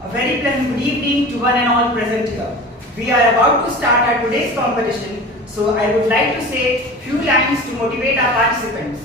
A very pleasant good evening to one and all present here. We are about to start our today's competition, so I would like to say few lines to motivate our participants.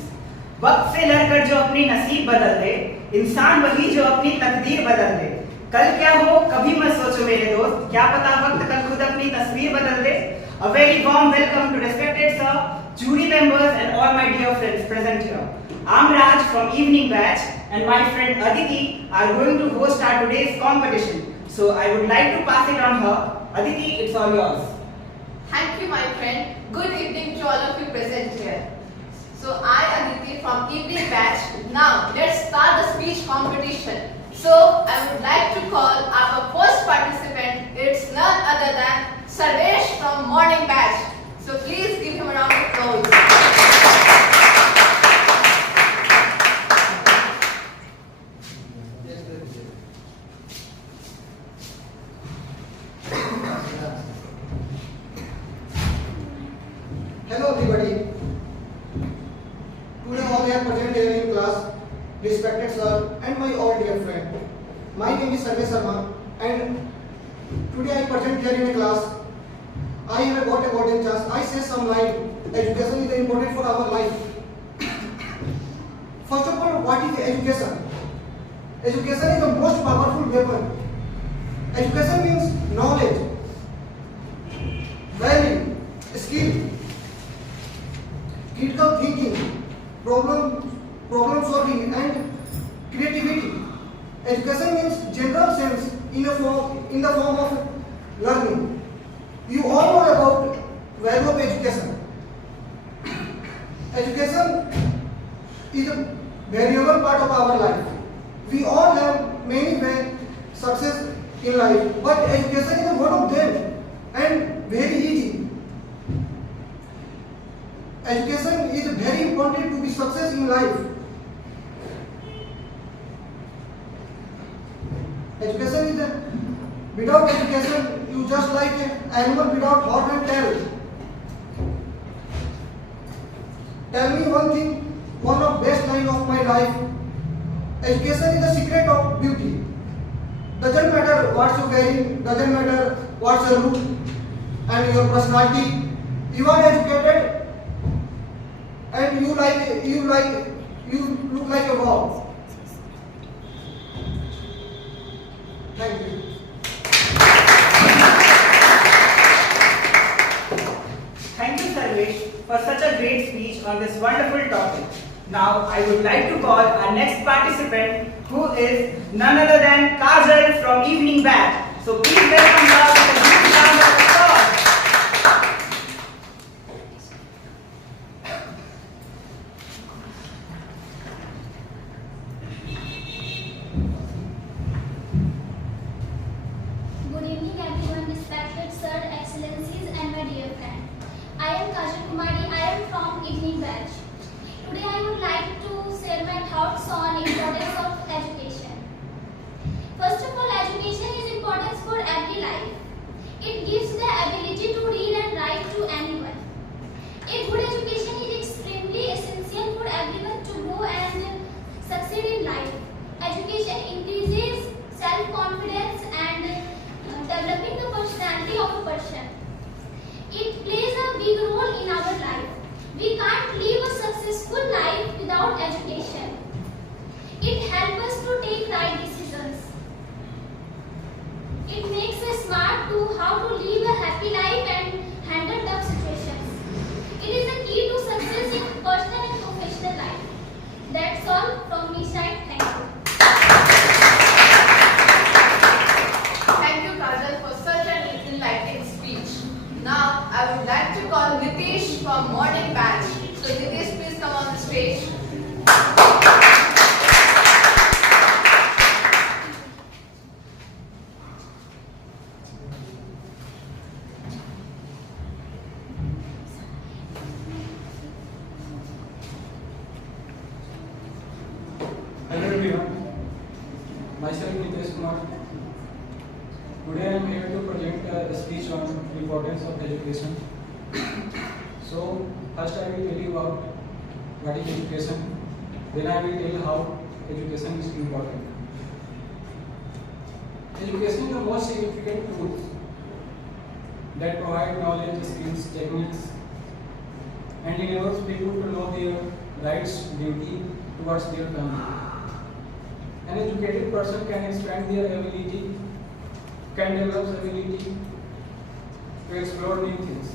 वक्त से लड़कर जो अपनी नसीब बदल दे, इंसान वही जो अपनी तकदीर बदल दे. कल क्या हो कभी मत सोचो मेरे दोस्त, क्या पता वक्त कल खुद अपनी तस्वीर बदल दे. A very warm welcome to respected sir, jury members and all my dear friends present here. I'm Raj from evening batch and my friend Aditi are going to host our today's competition. So I would like to pass it on her. Aditi, it's all yours. Thank you, my friend. Good evening to all of you present here. So I, Aditi from evening batch. Now let's start the speech competition. So I would like to call our first participant. It's none other than Sarvesh from morning batch. So please give him a round of applause. Hello everybody. Today all are present here in class, respected sir and my all dear friend. My name is Sarvesh Sharma and today I present here in a class. I have got a golden chance. I say some line. Education is important for our life. First of all, what is education? Education is the most powerful weapon. Education means knowledge, value, skill, critical thinking, problem solving and creativity. Education means general sense in the form of learning. You all know about value of education. Education is a valuable part of our life. We all have many ways success in life, but education is one of them and very easy. Education is very important to be success in life. Education is without education, you just like an animal without horn and tail. Tell me one thing, one of best line of my life. Education is the secret of beauty. Doesn't matter what you wearing, doesn't matter what's your look and your personality. You are educated and you look like a wow. Thank you. Thank you, Sarvesh, for such a great speech on this wonderful topic. Now, I would like to call our next participant, who is none other than Kajal from evening batch. So please welcome her with a huge round of applause. Good evening everyone, respected sir, excellencies and my dear friend. I am Kajal Kumari, I am from evening batch. Today I would like to share my thoughts on importance of education. First of all, education is important for every life. It gives the ability to read and write to anyone. A good education is extremely essential for everyone to grow and succeed in life. Education increases self-confidence and developing the personality of a person. It plays a big role in our life. We can't live a successful life without education. It helps us to take right decisions. It makes us smart to how to live a happy life and handle tough situations. It is the key to success in personal and professional life. That's all from me side. Thank you. Thank you, Kajal, for such an enlightening speech. Now I would like to call Nitish from morning batch. So Nitish, please come on the stage. Hello everyone, myself Nitesh Kumar. Today I am here to present a speech on the importance of education. So first I will tell you about what is education, then I will tell you how education is important. Education is the most significant tools that provide knowledge, skills, techniques, and enables people to know their rights, duty towards their family. An educated person can expand their ability, can develop ability to explore new things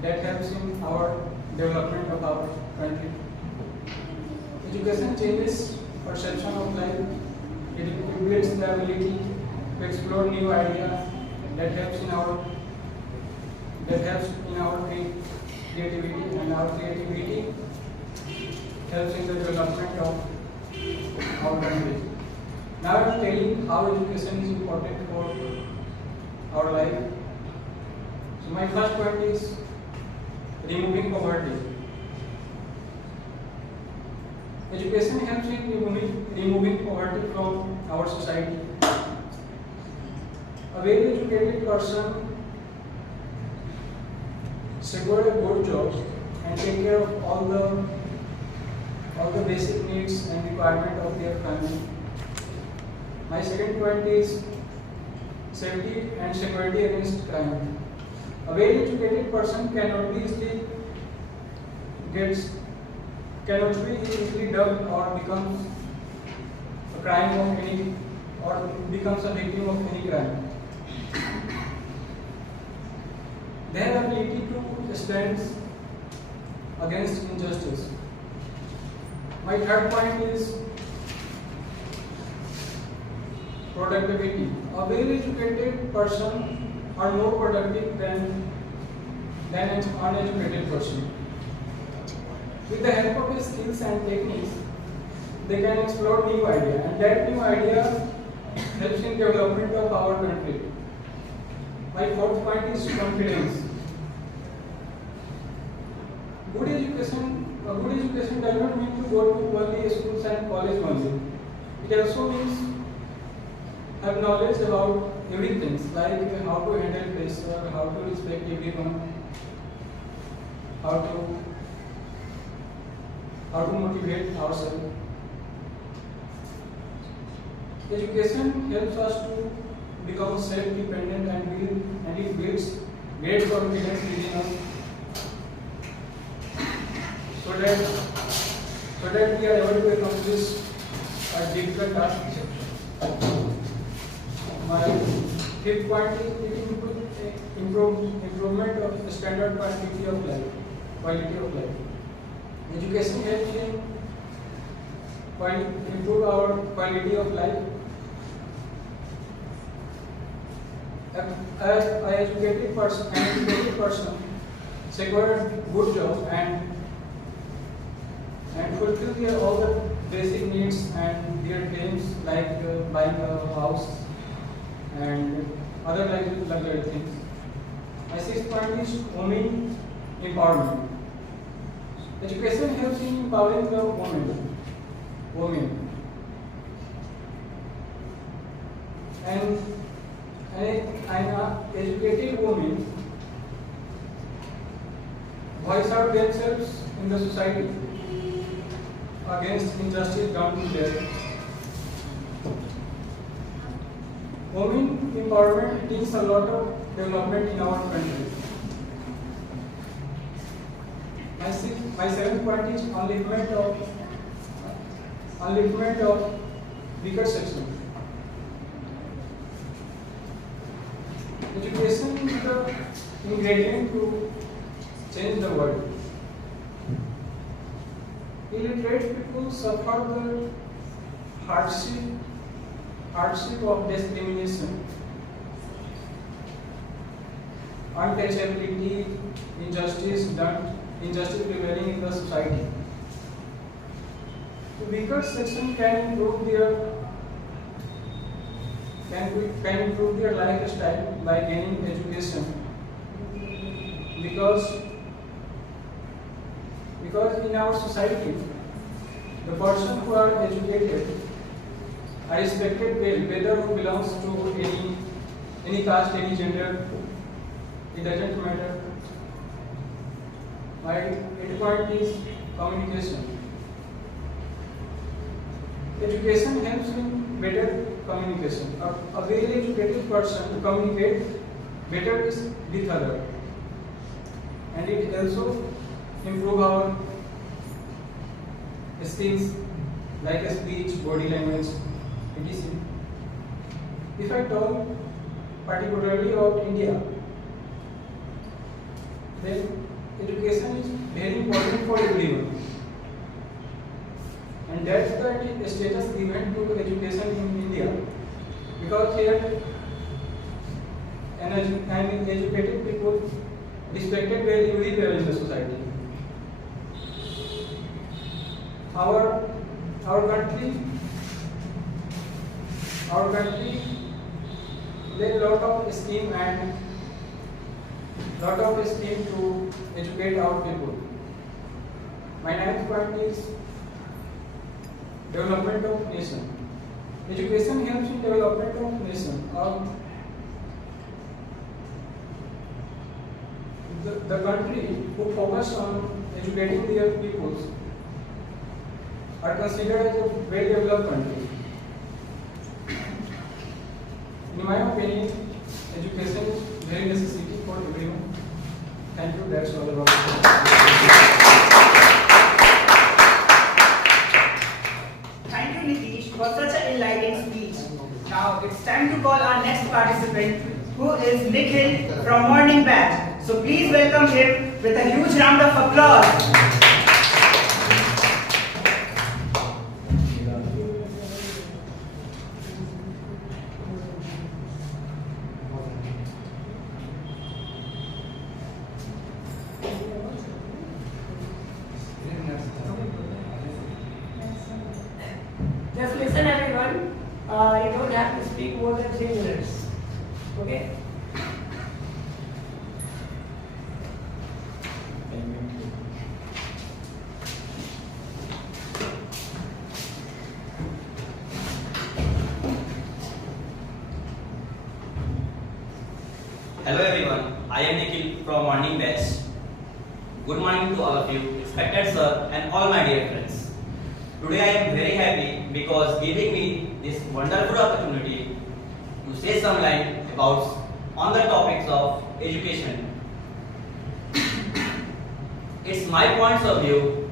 that helps in our development of our country. Education changes perception of life. It builds the ability to explore new ideas that helps in our creativity, and our creativity helps in the development of our country. Now I am telling how education is important for our life. So my first point is removing poverty. Education helps in removing poverty from our society. A very educated person secure a good job and take care of all the basic needs and requirement of their family. My second point is safety and security against crime. A very educated person cannot be easily done or becomes a crime of any or becomes a victim of any crime. Their ability to stand against injustice. My third point is productivity. A very educated person are more productive than an uneducated person. With the help of his skills and techniques, they can explore new ideas, and that new idea helps in development of our country. My fourth point is confidence. Good education does not mean to go to only schools and college only. It also means have knowledge about everything, like how to handle pressure, how to respect everyone, how to motivate ourselves. Education helps us to become self-dependent and it builds great confidence within us, so that we are able to accomplish a difficult task. My fifth point is improvement of the standard quality of life. Education helps in improve our quality of life. An educated person secure a good job and fulfill all the basic needs and their dreams, like buying a house and other luxury things. My sixth point is women empowerment. Education helps in empowering the women. And an educated woman voice out themselves in the society against injustice done to them. Women empowerment means a lot of development in our country. My seventh point is upliftment of weaker section. Education is the ingredient to change the world. Illiterate people suffer the hardship of discrimination, untouchability, injustice prevailing in the society. The weaker section can improve their lifestyle by gaining education, because in our society, the person who are educated are respected well, whether who belongs to any caste, any gender, it doesn't matter. My 8th point is communication. Education helps in better communication. A well-educated person communicate better with other, and it also improve our skills like speech, body language, etc. If I talk particularly about India, then education is very important for everyone, and that's the status given to education in India, because here and educated people respected very well in the society. Our country there lot of scheme and lot of scheme to educate our people. My ninth point is development of nation. Education helps in development of nation. The country who focus on educating their peoples are considered as a well-developed country. In my opinion, education is very necessary for everyone. Thank you. That's all about it. Thank you, Nitish, for such an enlightening speech. Now it's time to call our next participant, who is Nikhil from Morning Batch. So please welcome him with a huge round of applause. Just listen, everyone. You don't have to speak more than 3 minutes. Okay? Hello everyone, I am Nikhil from Morning Batch. Good morning to all of you, respected sir and all my dear friends. Today I am very happy because giving me this wonderful opportunity to say some line about on the topics of education. It's my points of view.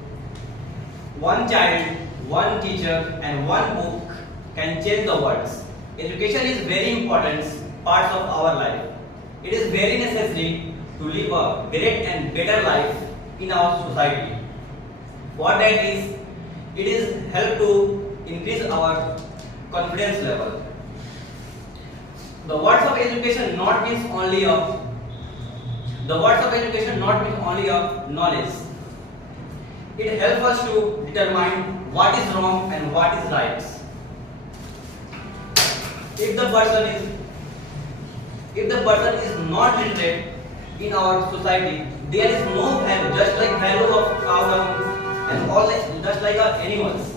One child, one teacher and one book can change the world. Education is very important part of our life. It is very necessary to live a great and better life in our society. For that is, it is help to increase our confidence level. The words of education not means only of knowledge. It helps us to determine what is wrong and what is right. If the person is not literate in our society, there is no value, just like value of cows and all just like our animals.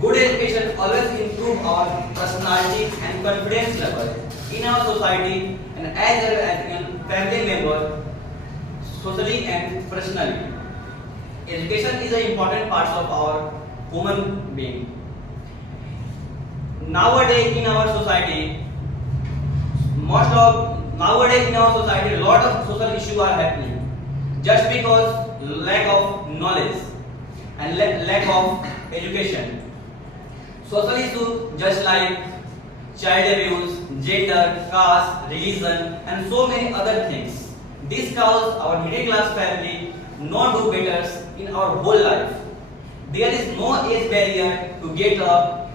Good education always improve our personality and confidence level in our society and as well as in family member, socially and personally. Education is an important part of our human being. Nowadays in our society, a lot of social issues are happening just because lack of knowledge and lack of education. Social issues just like child abuse, gender, caste, religion and so many other things. This cause our middle class family not do better in our whole life. There is no age barrier to get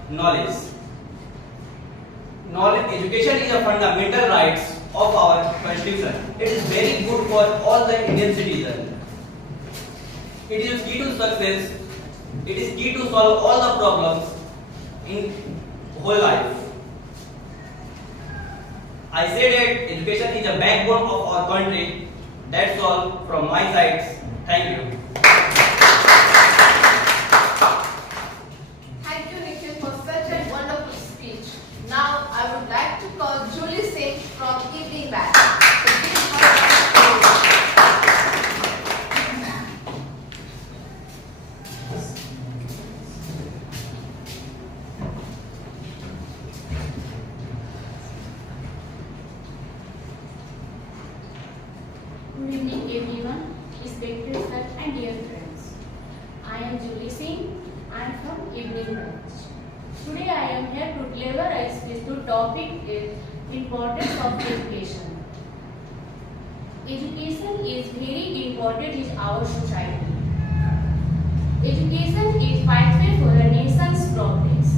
knowledge. Education is a fundamental right of our constitution. It is very good for all the Indian citizens. It is key to success. It is key to solve all the problems in whole life. I say that education is a backbone of our country. That's all from my side. Thank you. Thank you, Nikhil, for such a wonderful speech. Now, I would like to call Julie Singh from Evening Batch. So please have a topic is importance of education. Education is very important in our society. Education is vital for a nation's progress.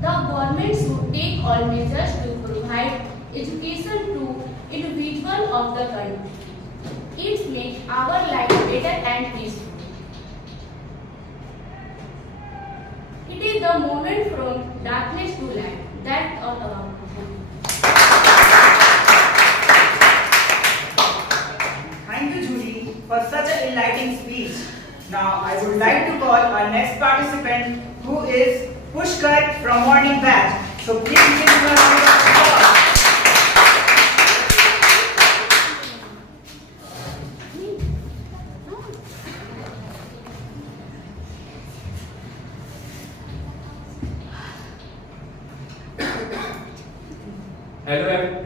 The government should take all measures to provide education to individuals of the country. It makes our life better and peaceful. It is the moment from darkness to light. That's all about it. Thank you, Julie, for such an enlightening speech. Now, I would like to call our next participant, who is Pushkar from Morning Batch. So please give him a round of applause.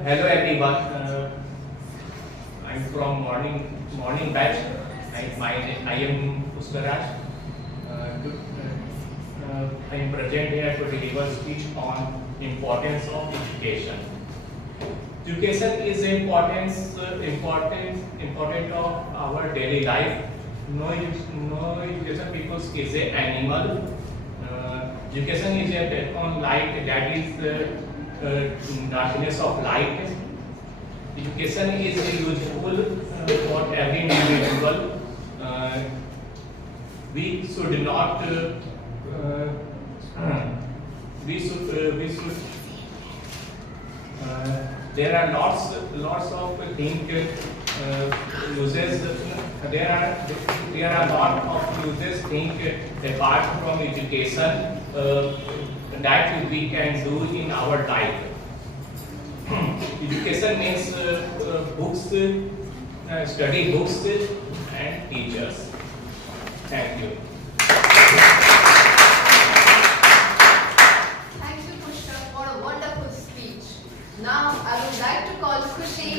Hello everyone. I'm from morning batch. I am Puskaraj. I am present here to deliver speech on importance of education. Education is important of our daily life. No education because is a animal. Education is a platform light that is darkness of light. Education is useful for every individual. We should not. There are lots of things uses. There are lot of uses things apart from education that we can do in our life. Education means books, study books and teachers. Thank you. Thank you, Pushkar, for a wonderful speech. Now, I would like to call Khushi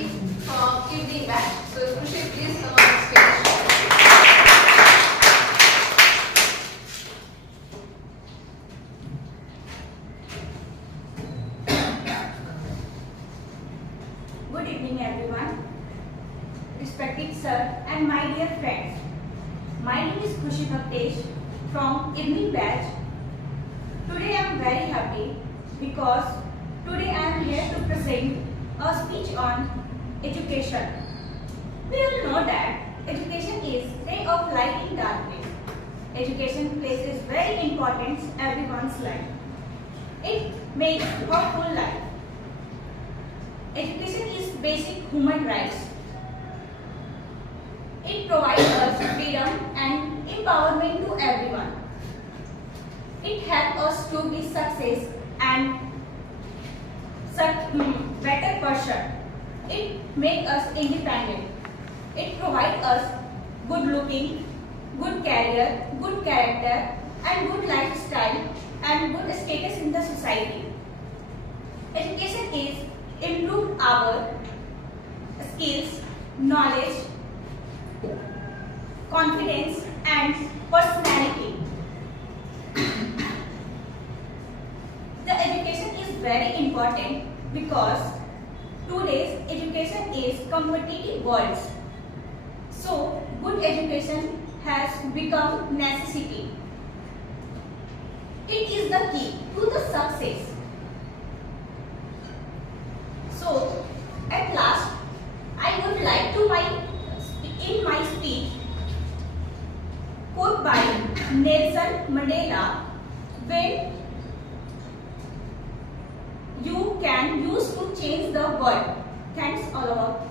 from Evening Batch. So, Khushi, please come on stage. Good evening, everyone. Respected sir and my dear friends. My name is Khushi Bhaktesh from Evening Batch. Today I am very happy because today I am here to present a speech on education. We all know that education is ray of light in darkness. Education plays very important in everyone's life. It makes thoughtful life. Education is basic human rights. It provides us freedom and empowerment to everyone. It helps us to be success and better person. It makes us independent. It provides us good looking, good career, good character and good lifestyle and good status in the society. Education is improve our skills, knowledge, confidence and personality. The education is very important because today's education is competitive world. So good education has become necessity. It is the key to the success. So at last I would like to in my speech quote by Nelson Mandela, when you can use to change the world. Thanks all about.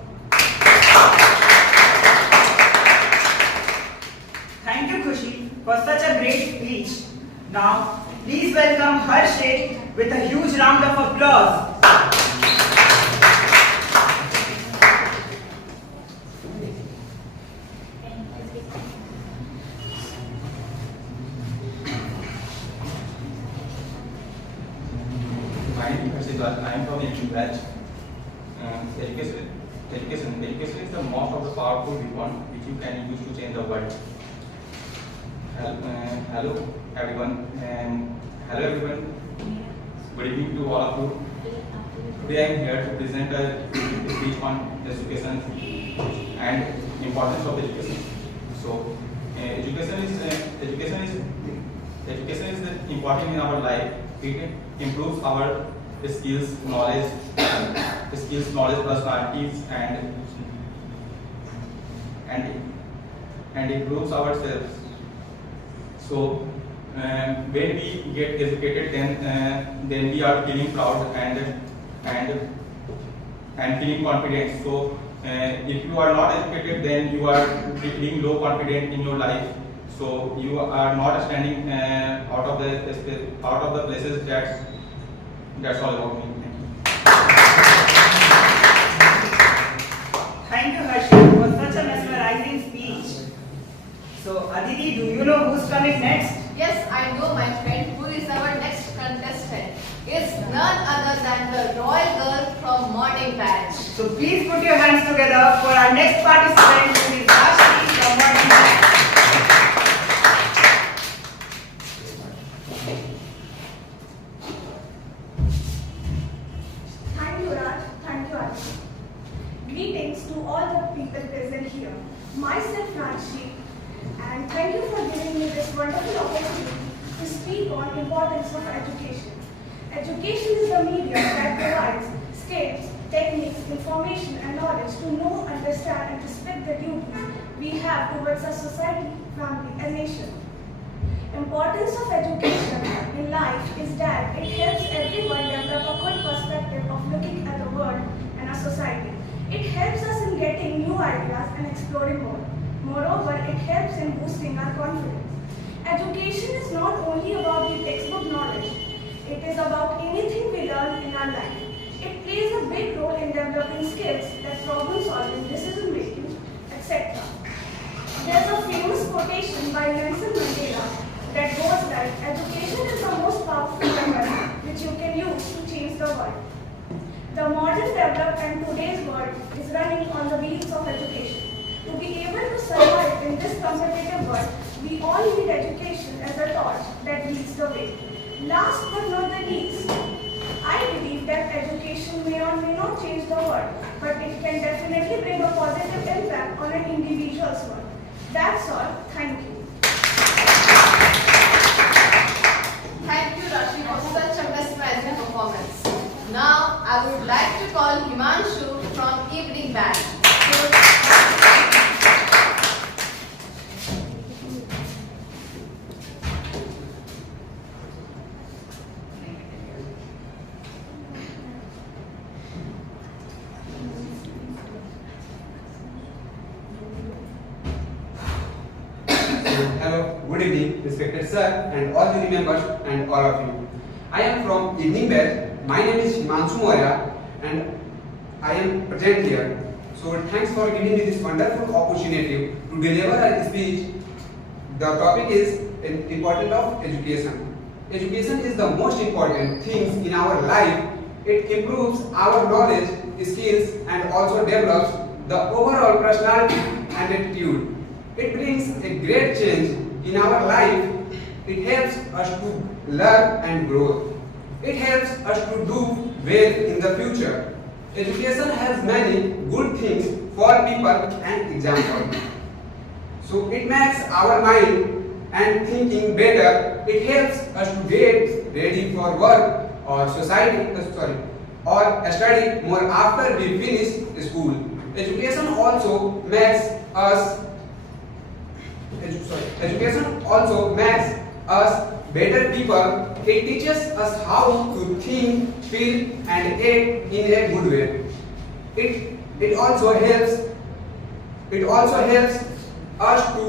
Thank you, Khushi, for such a great speech. Now, please welcome Harshit with a huge round of applause. My name is Harshit. I am from Evening Batch. Education is the most of the powerful weapon which you can use to change the world. Hello everyone. Good evening to all of you. Today I am here to present a speech on education and importance of education. So, education is important in our life. It improves our skills, knowledge, personalities, and improves ourselves. So, when we get educated, then we are feeling proud and feeling confident. So, if you are not educated, then you are feeling low confident in your life. So you are not standing out of the places. That's all about me. Thank you, Harshit, for such a mesmerizing speech. So, Aditi, do you know who's coming next? Yes, I know, my friend. Who is our next contestant? It's none other than the Royal Girl from Morning Batch. So, please put your hands together for our next participant, who is Rashmi from Morning Batch. Thank you, Raj. Thank you, Adi. Greetings to all the people present here. Myself, Rajshri, and thank you for giving me this wonderful opportunity to speak on importance of education. Education is the medium that provides skills, techniques, information, and knowledge to know, understand, and respect the duties we have towards our society, family, and nation. Importance of education in life is that it helps everyone develop a good perspective of looking at the world and our society. It helps us in getting new ideas and exploring more. Moreover, it helps in boosting our confidence. Education is not only about the textbook knowledge, it is about anything we learn in our life. It plays a big role in developing skills like problem solving, decision making, etc. There's a famous quotation by Nelson Mandela that goes like, education is the most powerful weapon which you can use to change the world. The modern developed and today's world is running on the wheels of education. To be able to survive in this competitive world, we all need education as a torch that leads the way. Last but not the least, I believe that education may or may not change the world, but it can definitely bring a positive impact on an individual's world. That's all. Thank you. Thank you, Rashi, for such a mesmerizing performance. Now, I would like to call Himanshu from Evening Batch. Hello, good evening, respected sir and all the members and all of you. I am from Evening Batch. My name is Himanshu Moira and I am present here. So thanks for giving me this wonderful opportunity to deliver a speech. The topic is importance of education. Education is the most important thing in our life. It improves our knowledge, skills and also develops the overall personality and attitude. It brings a great change in our life. It helps us to learn and grow. It helps us to do well in the future. Education has many good things for people and example. So it makes our mind and thinking better. It helps us to get ready for work or society, or study more after we finish school. Education also makes us better people. It teaches us how to think, feel and act in a good way. It also helps us to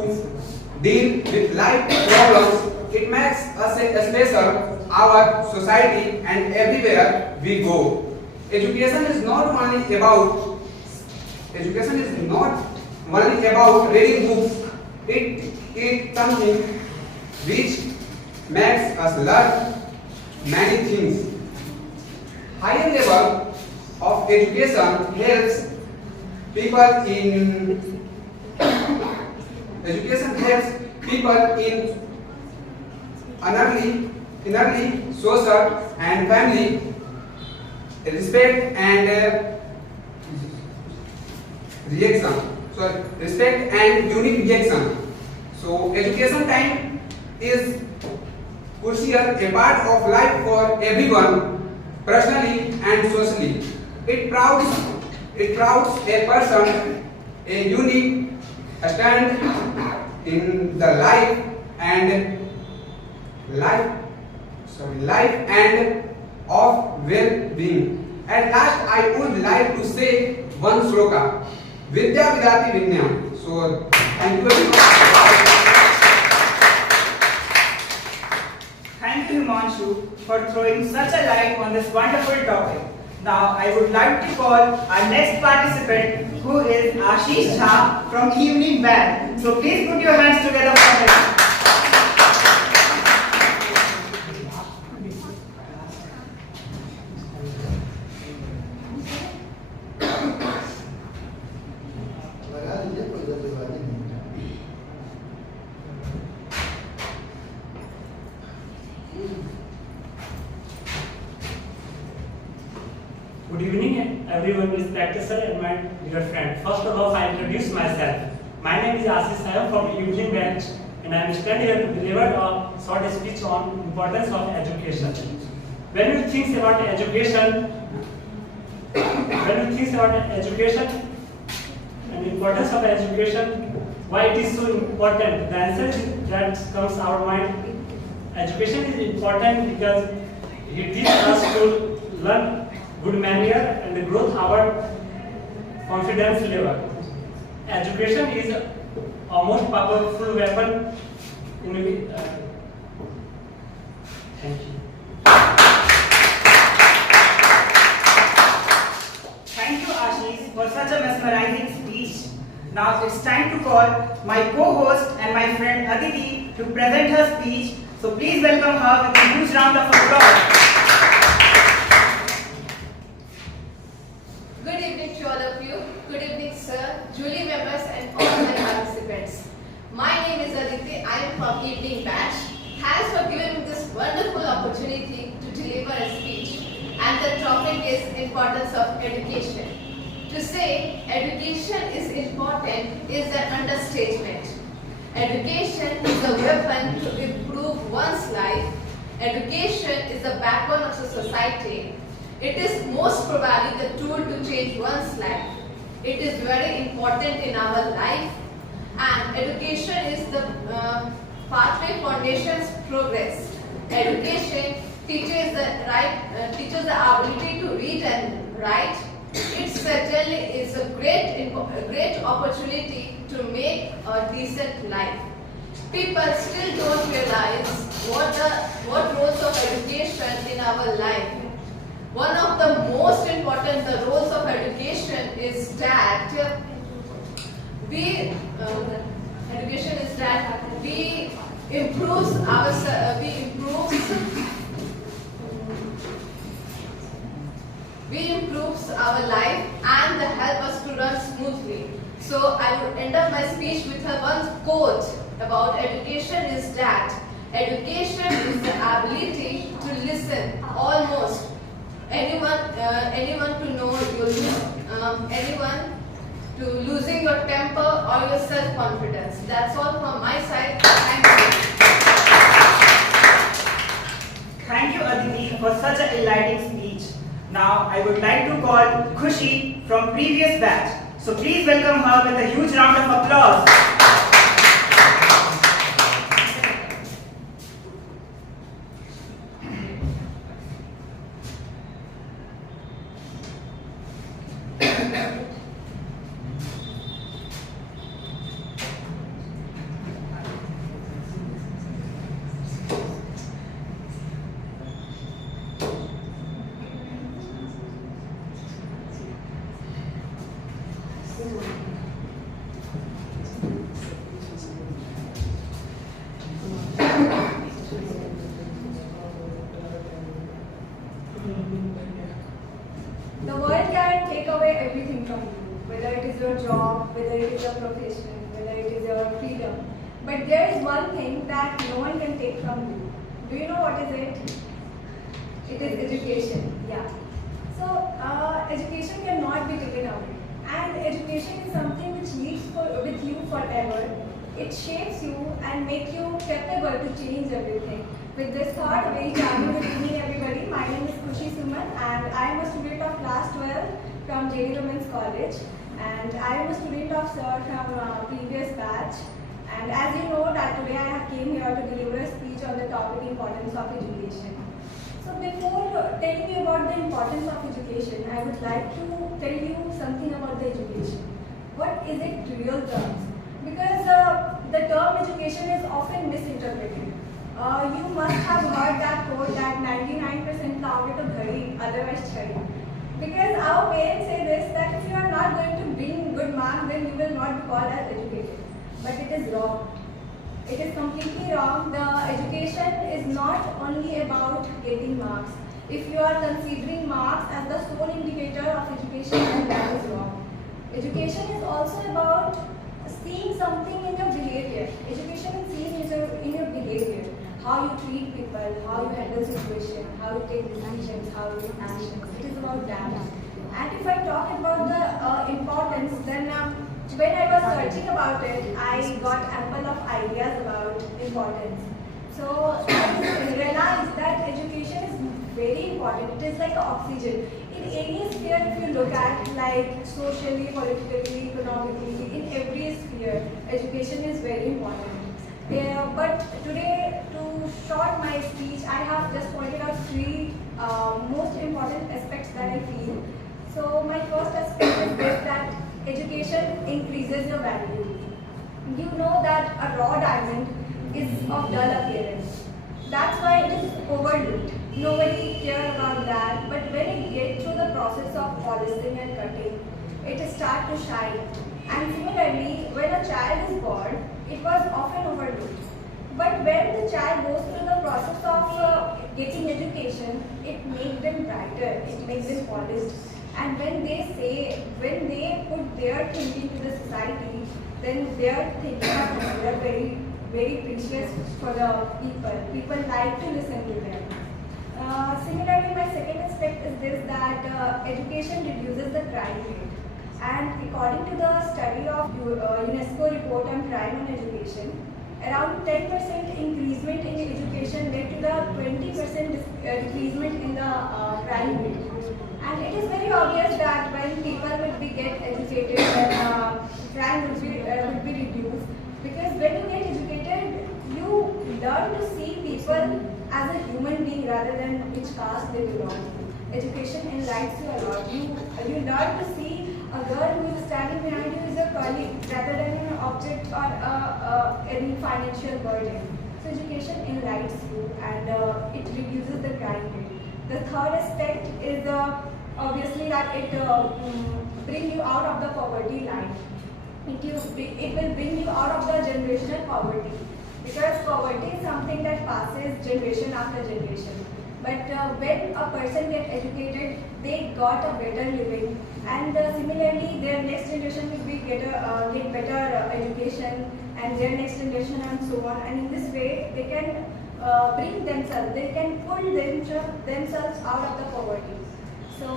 deal with life problems. It makes us a special our society and everywhere we go. Education is not only about reading books. It is something which makes us learn many things. Higher level of education helps people in early innerly, social and family, respect and respect and unique reaction. So education time is crucial, a part of life for everyone, personally and socially. It prouds a person a unique stand in the life and of well-being. At last, I would like to say one sloka, Vidya Vidati Vinyam. So, thank you very much. Thank you, Himanshu, for throwing such a light on this wonderful topic. Now, I would like to call our next participant, who is Ashish Jha from Evening Band. So, please put your hands together for him. Good evening, everyone, respected sir and my dear friend. First of all, I introduce myself. My name is Ashish. I am from Evening Bench, and I am standing here to deliver a short speech on importance of education. When you think about education, and importance of education, why it is so important, the answer that comes our mind. Education is important because it teaches us to learn good manner and growth our confidence level. Education is a most powerful weapon in thank you. Thank you, Ashish, for such a mesmerizing speech. Now it's time to call my co-host and my friend Aditi to present her speech. So please welcome her with a huge round of applause. Good evening to all of you. Good evening, sir, jury members, and all the participants. My name is Aditi. I am from Evening Batch. Thanks for giving me this wonderful opportunity to deliver a speech. And the topic is importance of education. To say education is important is an understatement. Education is a weapon to improve one's life. Education is the backbone of the society. It is most probably the tool to change one's life. It is very important in our life, and education is the pathway foundation's progress. Education teaches the ability to read and write. It certainly is a great opportunity to make a decent life. People still don't realize what roles of education in our life. One of the most important roles of education is that we improves our life and help us to run smoothly. So I would end up my speech with one quote about education is that education is the ability to listen almost anyone to know anyone to losing your temper or your self-confidence. That's all from my side. Thank you. Thank you, Aditi, for such an enlightening speech. Now, I would like to call Khushi from previous batch. So please welcome her with a huge round of applause. The world can take away everything from you, whether it is your job, whether it is your profession, whether it is your freedom. But there is one thing that no one can take from you. Do you know what is it? It is education. Yeah. So education cannot be taken away, and education is something which lives with you forever. It shapes you and makes you capable to change everything. With this thought, a very charming good evening, everybody. My name is Khushi Suman, and I am a student of class 12 from JD Women's College, and I am a student of Sir from previous batch. And as you know that today I have came here to deliver a speech on the topic importance of education. So before telling you about the importance of education, I would like to tell you something about the education. What is it real terms? Because the term education is often misinterpreted. You must have heard that quote that 99% लाओगे तो घड़ी, otherwise छड़ी. Because our parents say this, that if you are not going to bring good marks, then you will not be called as educated. But it is wrong. It is completely wrong. The education is not only about getting marks. If you are considering marks as the sole indicator of education, then that is wrong. Education is also about seeing something in your behavior. Education is seen in your behavior. How you treat people, how you handle situations, how you take decisions, how you take actions. It is about that. And if I talk about the importance, then when I was searching about it, I got ample of ideas about importance. So I realized that education is very important. It is like oxygen. In any sphere, if you look at, like socially, politically, economically, in every sphere, education is very important. But today, to short my speech, I have just pointed out three most important aspects that I feel. So my first aspect is this, that education increases your value. You know that a raw diamond is of dull appearance. That's why it is overlooked. Nobody cares about that. But when it gets through the process of polishing and cutting, it starts to shine. And similarly, when a child is born, it was often overlooked. But when the child goes through the process of getting education, it makes them brighter, it makes them polished. And when they put their thinking to the society, then their thinking are very, very precious for the people. People like to listen to them. Similarly, my second aspect is this, that education reduces the crime rate. And according to the study of UNESCO report on crime and education, around 10% increasement in education led to the 20% decreasement in the crime rate. And it is very obvious that when people will be get educated, then crime would be reduced. Because when you get educated, you learn to see people as a human being rather than which caste they belong to. Education enlightens you a lot. You learn to see a girl who is standing behind you is a colleague rather than an object or any financial burden. So education enlightens you, and it reduces the crime rate. The third aspect is obviously that it brings you out of the poverty line. It will bring you out of the generational poverty, because poverty is something that passes generation after generation. But when a person gets educated, they got a better living, and similarly their next generation will be get better education, and their next generation and so on. And in this way, they can bring themselves, they can pull themselves out of the poverty. So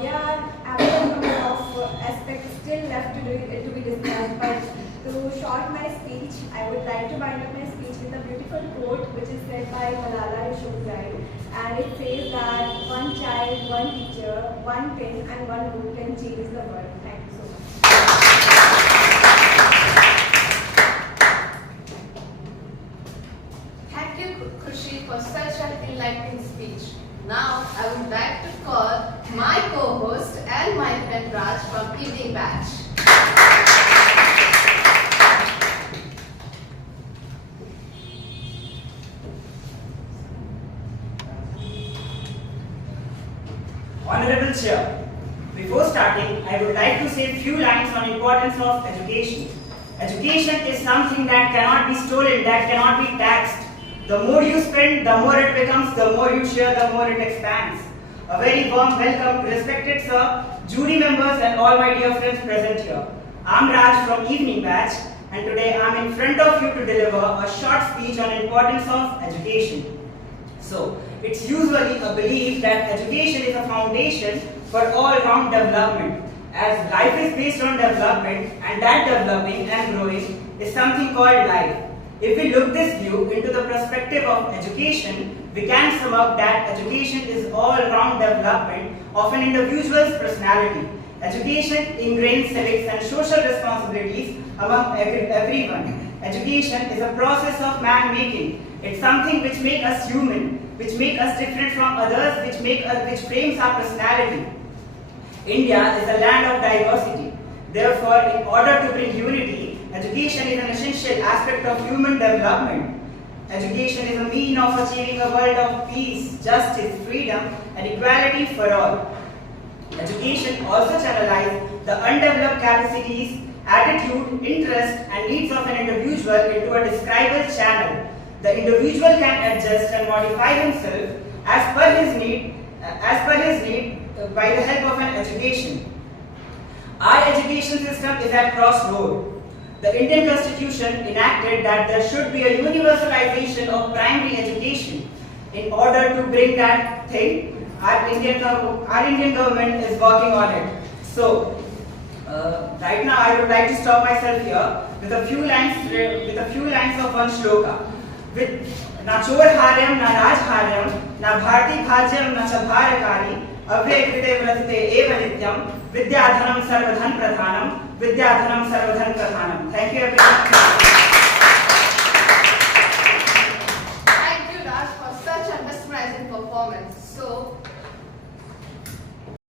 there are ample number of aspects still left to be discussed, but to short my speech, I would like to wind up my speech with a beautiful quote which is said by Malala Yousafzai, and it says that one child, one teacher, one pen and one book can change the world. Thank you so much. Thank you, Khushi, for such an enlightening speech. Now, I would like to call my co-host and my friend Raj from Evening Batch. Honorable Chair, before starting, I would like to say a few lines on importance of education. Education is something that cannot be stolen, that cannot be taxed. The more you spend, the more it becomes, the more you share, the more it expands. A very warm welcome, respected sir, jury members and all my dear friends present here. I'm Raj from Evening Batch, and today I'm in front of you to deliver a short speech on importance of education. So, it's usually a belief that education is a foundation for all-round development, as life is based on development, and that developing and growing is something called life. If we look this view into the perspective of education, we can sum up that education is all-round development of an individual's personality. Education ingrains civics and social responsibilities among everyone. Education is a process of man-making. It's something which makes us human, which makes us different from others, which frames our personality. India is a land of diversity. Therefore, in order to bring unity, education is an essential aspect of human development. Education is a means of achieving a world of peace, justice, freedom, and equality for all. Education also channelizes the undeveloped capacities, attitude, interest, and needs of an individual into a describable channel. The individual can adjust and modify himself as per his need by the help of an education. Our education system is at crossroad. The Indian Constitution enacted that there should be a universalization of primary education. In order to bring that thing, our Indian government is working on it. So, right now I would like to stop myself here with a few lines of one shloka. With na chor haryam, na raj haryam, na bharti bhagyam, na chabharakari, avre krite vratite eva nityam, vidyadhanam sarvadhan pradhanam, vidyadhanam sarvadhan pradhanam. Thank you everyone.